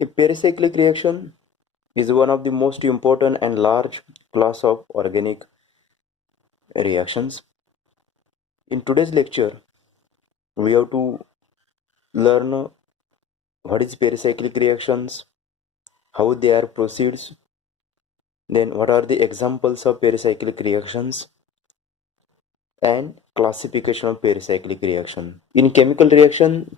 A pericyclic reaction is one of the most important and large class of organic reactions. In today's lecture, we have to learn what is pericyclic reactions, how they are proceeds, then what are the examples of pericyclic reactions, and classification of pericyclic reaction. In chemical reaction,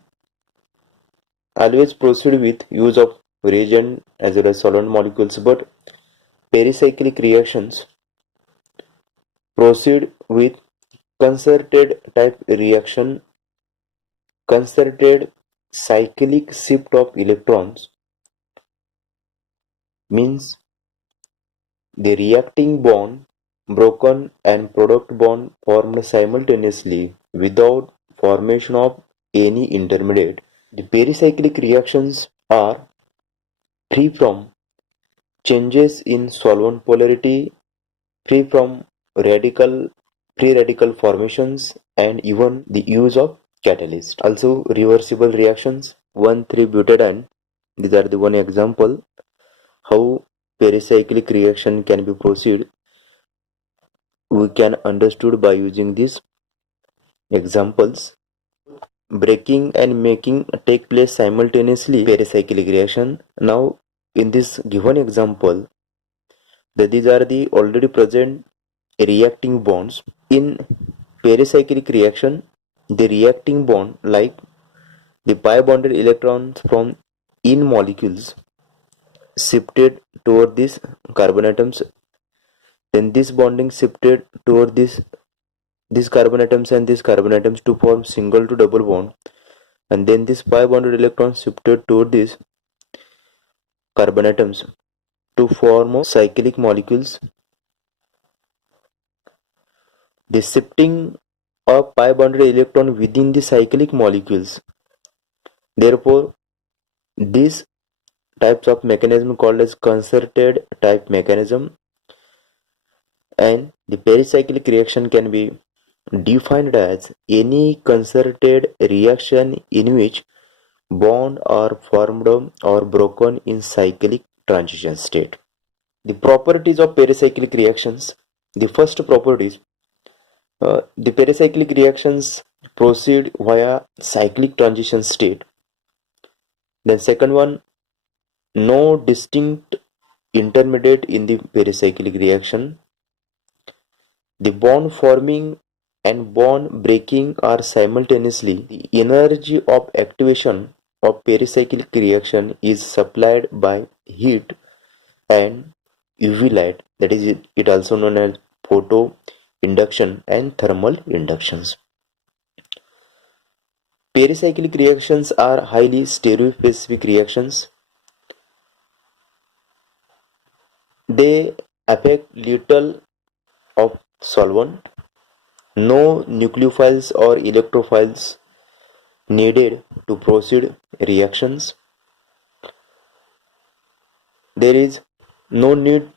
always proceed with use of reagent as well as solvent molecules, but pericyclic reactions proceed with concerted type reaction, concerted cyclic shift of electrons means the reacting bond broken and product bond formed simultaneously without formation of any intermediate. The pericyclic reactions are free from changes in solvent polarity, free from radical free radical formations, and even the use of catalyst. Also reversible reactions 1,3-butadiene. These are the one example how pericyclic reaction can be proceed. We can understood by using these examples. Breaking and making take place simultaneously pericyclic reaction. Now in this given example, these are the already present reacting bonds. In pericyclic reaction, the reacting bond like the pi bonded electrons from in molecules shifted toward these carbon atoms, then this bonding shifted toward these carbon atoms and these carbon atoms to form single to double bond, and then this pi bonded electron shifted toward these carbon atoms to form cyclic molecules. The shifting of pi bonded electron within the cyclic molecules. Therefore, these types of mechanism called as concerted type mechanism, and the pericyclic reaction can be defined as any concerted reaction in which bond are formed or broken in cyclic transition state. The properties of pericyclic reactions. The first property is the pericyclic reactions proceed via cyclic transition state. Then second one, no distinct intermediate in the pericyclic reaction. The bond forming and bond breaking are simultaneously. The energy of activation of pericyclic reaction is supplied by heat and UV light, that is it also known as photo induction and thermal inductions. Pericyclic reactions are highly stereospecific reactions. They affect little of solvent, no nucleophiles or electrophiles needed to proceed reactions. There is no need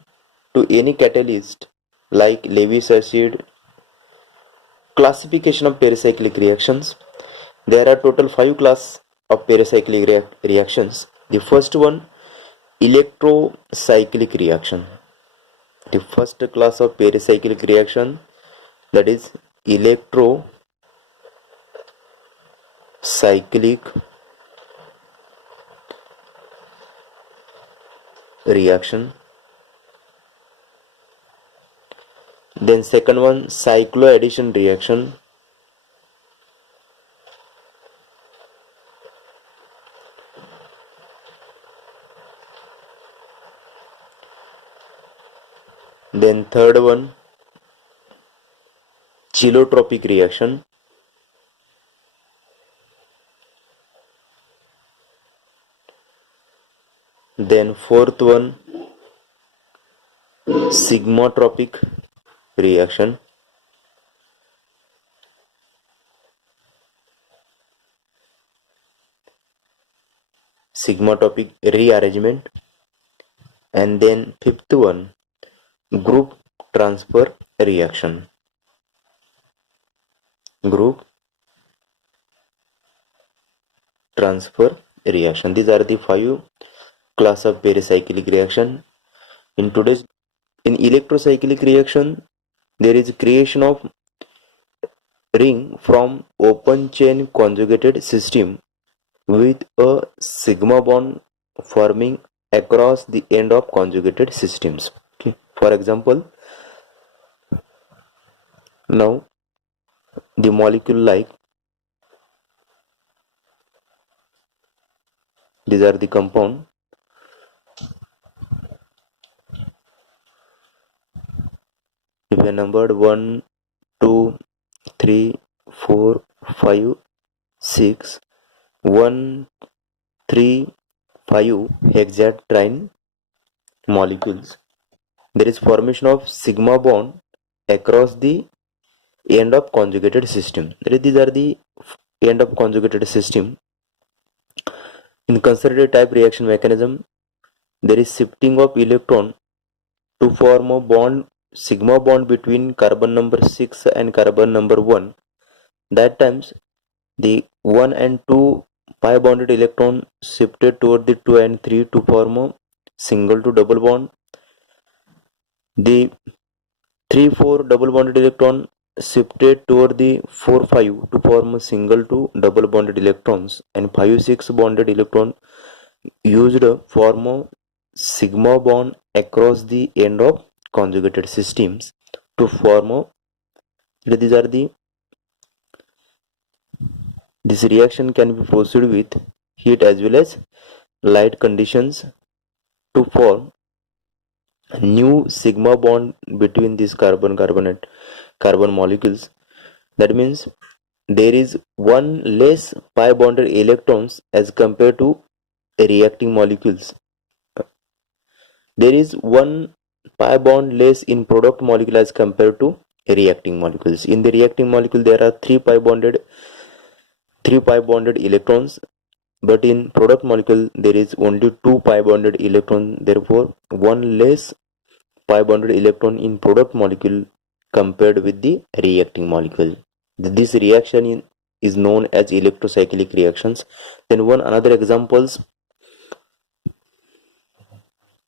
to any catalyst like Lewis acid. Classification of pericyclic reactions. There are total 5 classes of pericyclic reactions. The first one, electrocyclic reaction. The first class of pericyclic reaction, that is electrocyclic reaction. Then second one, cycloaddition reaction. Then third one, cheletropic reaction. Then fourth one, sigmatropic reaction. Sigmatropic rearrangement. And then fifth one, group transfer reaction. Group transfer reaction. These are the 5 class of pericyclic reaction. In electrocyclic reaction, there is creation of ring from open chain conjugated system with a sigma bond forming across the end of conjugated systems. Okay. For example, now the molecule like these are the compound. If we are numbered 1, 2, 3, 4, 5, 6, 1, 3, 5 hexatriene molecules. There is formation of sigma bond across the end of conjugated system. These are the end of conjugated system. In conservative type reaction mechanism, there is shifting of electron to form a bond, sigma bond between carbon number 6 and carbon number 1. That times the 1 and 2 pi bonded electron shifted toward the 2 and 3 to form a single to double bond. The 3-4 double bonded electron shifted toward the 4-5 to form a single to double bonded electrons, and 5-6 bonded electron used form a sigma bond across the end of conjugated systems to form a this reaction can be proceeded with heat as well as light conditions to form a new sigma bond between these carbon molecules. That means there is one less pi bonded electrons as compared to reacting molecules. There is one pi bond less in product molecule as compared to reacting molecules. In the reacting molecule there are 3 pi bonded electrons, but in product molecule there is only 2 pi bonded electron. Therefore one less pi bonded electron in product molecule compared with the reacting molecule. This reaction is known as electrocyclic reactions. Then one another examples,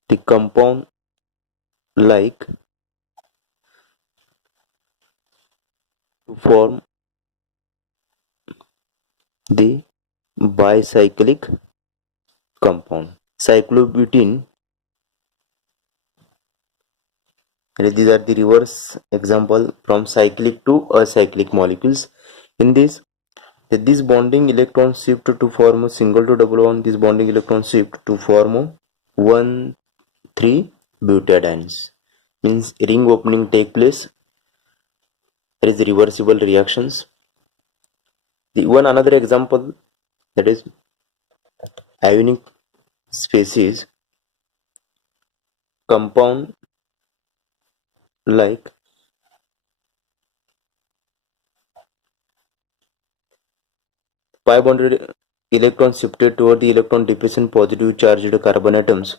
the compound like to form the bicyclic compound. Cyclobutene, these are the reverse example from cyclic to acyclic molecules. In this bonding electron shift to form a single to double bond. This bonding electron shift to form a 1,3 butadienes. Means ring opening take place. There is reversible reactions. The one another example, that is ionic species compound like pi bonded electron shifted toward the electron deficient positive charged carbon atoms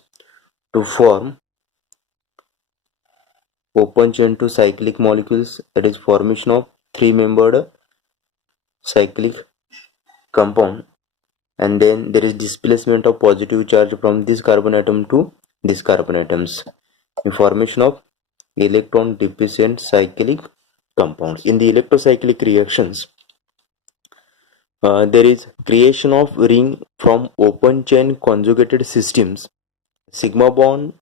to form open chain to cyclic molecules. That is formation of 3-membered cyclic compound, and then there is displacement of positive charge from this carbon atom to this carbon atoms in formation of electron deficient cyclic compounds. In the electrocyclic reactions, there is creation of ring from open chain conjugated systems, sigma bond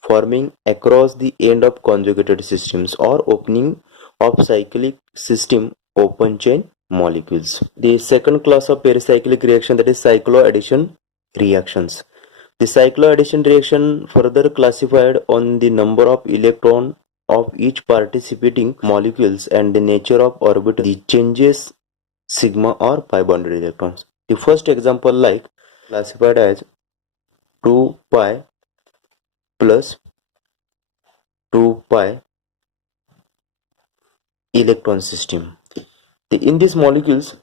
forming across the end of conjugated systems, or opening of cyclic system open chain molecules. The second class of pericyclic reaction, that is cycloaddition reactions. The cycloaddition reaction further classified on the number of electron of each participating molecules and the nature of orbit the changes sigma or pi bonded electrons. The first example like classified as 2 pi plus 2 pi electron system. In these molecules,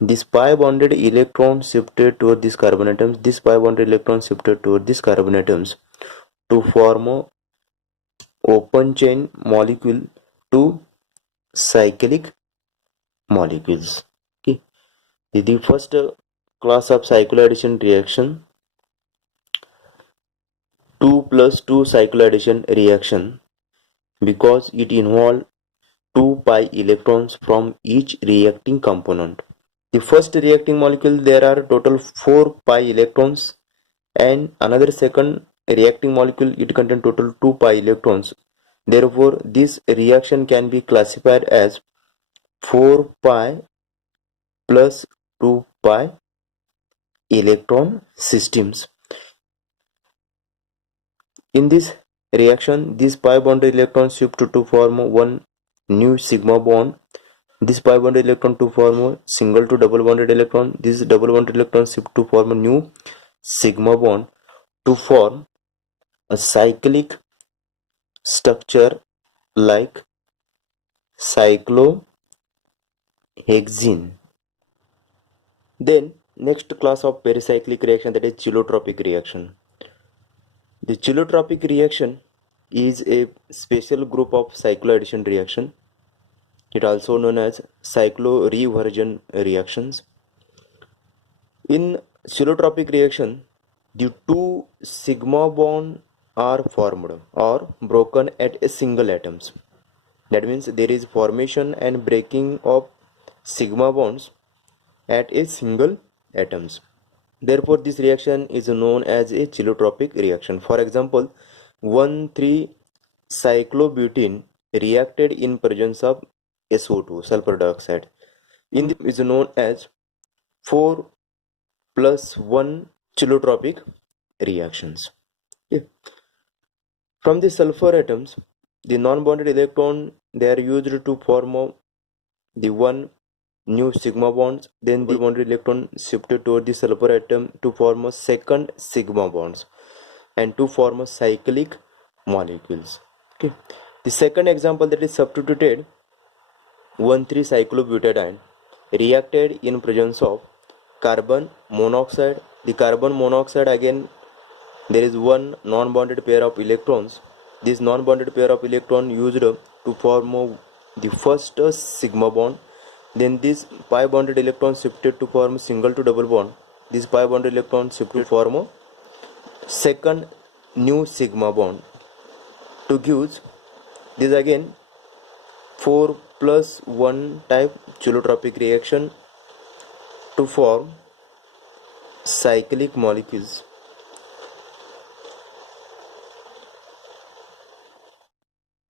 this pi bonded electron shifted toward these carbon atoms. This pi bonded electron shifted toward these carbon atoms to form a open chain molecule to cyclic molecules. Okay. The first class of cycloaddition reaction 2+2 cycloaddition reaction because it involves 2 pi electrons from each reacting component. The first reacting molecule, there are total 4 pi electrons, and another second reacting molecule, it contains total 2 pi electrons. Therefore, this reaction can be classified as 4 pi plus 2 pi electron systems. In this reaction, these pi bonded electrons shift to form one new sigma bond. This pi bonded electron to form a single to double bonded electron. This double bonded electron shift to form a new sigma bond to form a cyclic structure like cyclohexene. Then next class of pericyclic reaction, that is cheletropic reaction. The cheletropic reaction is a special group of cycloaddition reaction. It also known as cycloreversion reactions. In cheletropic reaction, the two sigma bonds are formed or broken at a single atoms. That means there is formation and breaking of sigma bonds at a single atoms. Therefore, this reaction is known as a cheletropic reaction. For example, 1,3-cyclobutene reacted in presence of SO2, sulfur dioxide. In this is known as 4+1 cheletropic reactions. Okay. From the sulfur atoms, the non-bonded electron, they are used to form the one new sigma bonds. Then the bonded electron shifted toward the sulfur atom to form a second sigma bonds and to form a cyclic molecules. Okay. The second example, that is substituted 1,3-cyclobutadiene reacted in presence of carbon monoxide. The carbon monoxide, again there is one non-bonded pair of electrons. This non-bonded pair of electron used to form the first sigma bond. Then this pi bonded electron shifted to form single to double bond. This pi bonded electron shifted to form a second new sigma bond to give this again 4+1 type cheletropic reaction to form cyclic molecules.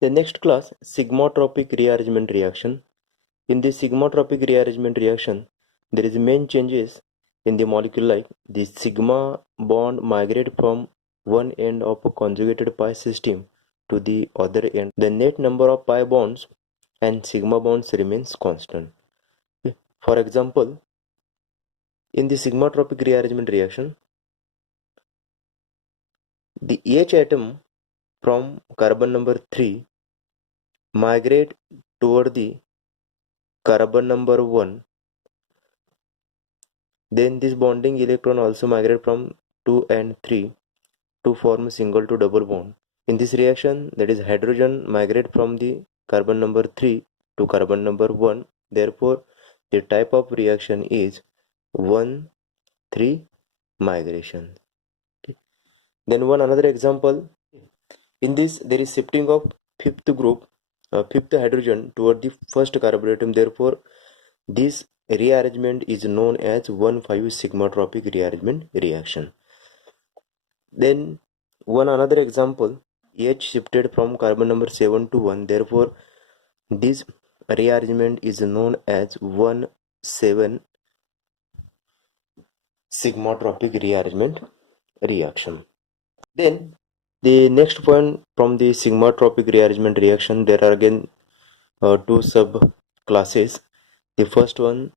The next class, sigmatropic rearrangement reaction. In this sigmatropic rearrangement reaction, there is main changes in the molecule, like the sigma bond migrate from one end of a conjugated pi system to the other end. The net number of pi bonds and sigma bonds remains constant. For example, in the sigmatropic rearrangement reaction, the H atom from carbon number 3 migrate toward the carbon number 1. Then this bonding electron also migrate from 2 and 3 to form a single to double bond. In this reaction, that is hydrogen migrate from the carbon number 3 to carbon number 1. Therefore, the type of reaction is 1,3 migration. Okay. Then one another example. In this, there is shifting of fifth group, fifth hydrogen toward the first carbon atom. Therefore, this rearrangement is known as 1,5 sigmatropic rearrangement reaction. Then one another example, H shifted from carbon number 7 to 1. Therefore, this rearrangement is known as 1,7 sigmatropic rearrangement reaction. Then the next point, from the sigmatropic rearrangement reaction, there are again two sub classes. The first one,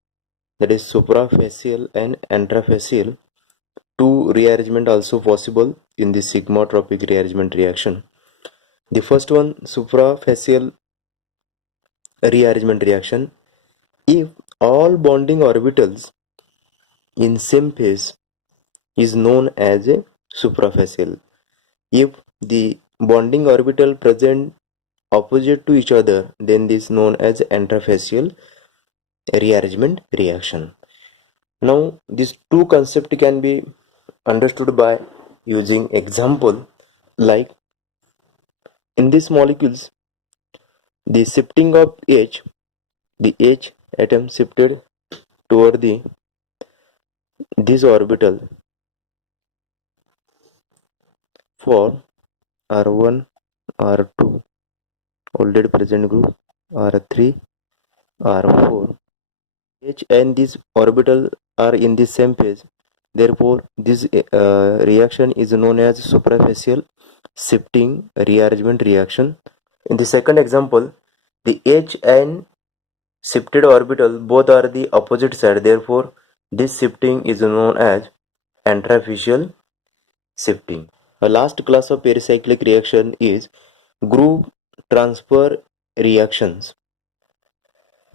that is suprafacial and intrafacial. Two rearrangement also possible in the sigmatropic rearrangement reaction. The first one, suprafacial rearrangement reaction. If all bonding orbitals in same phase is known as a suprafacial. If the bonding orbital present opposite to each other, then this is known as intrafacial rearrangement reaction. Now, these two concepts can be understood by using example. Like in these molecules, the shifting of H, the H atom shifted toward the this orbital for R1, R2, already present group, R3, R4. H and this orbital are in the same phase. Therefore, this reaction is known as superficial shifting rearrangement reaction. In the second example, the H and shifted orbital both are the opposite side. Therefore, this shifting is known as antifacial shifting. The last class of pericyclic reaction is group transfer reactions.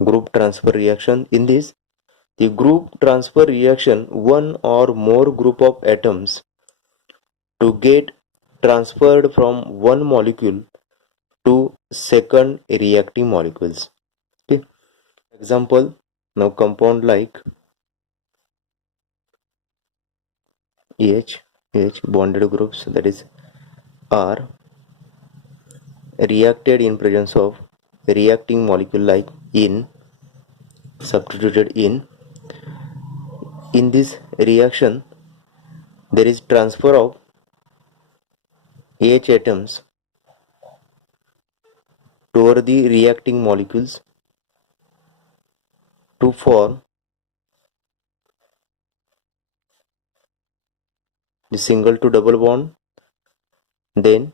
Group transfer reaction. In this, the group transfer reaction, one or more group of atoms to get transferred from one molecule to second reacting molecules. Okay. Example, now compound like H bonded groups, that is are reacted in presence of reacting molecule like in substituted in this reaction there is transfer of H atoms toward the reacting molecules to form the single to double bond. Then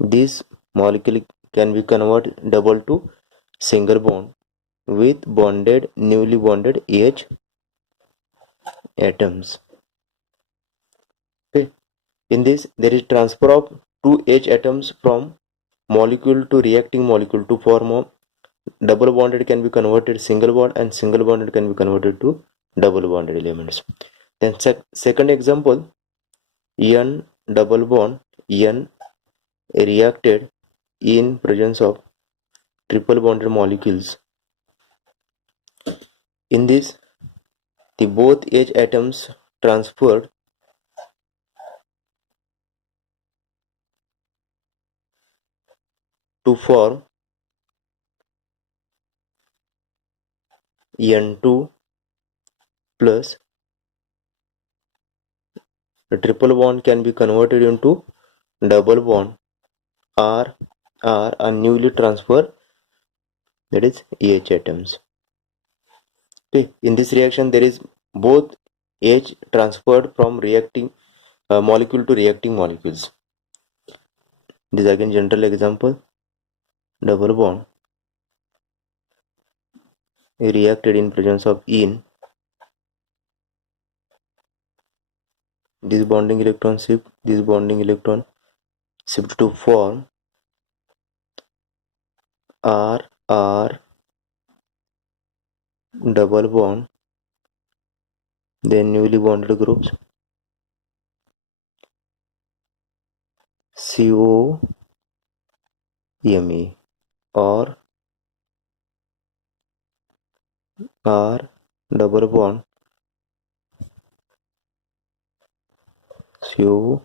this molecule can be converted double to single bond with bonded newly bonded H atoms. Okay. In this there is transfer of two H atoms from molecule to reacting molecule to form a double bonded can be converted single bond and single bonded can be converted to double bonded elements. Then second example, N double bond N reacted in presence of triple bonded molecules. In this, the both H atoms transferred to form N2 plus the triple bond can be converted into double bond R and newly transferred, that is H atoms. Okay. In this reaction there is both H transferred from reacting molecule to reacting molecules. This again general example, double bond reacted in presence of in, this bonding electron shift to form R double bond, then newly bonded groups COMe or R double bond COMe.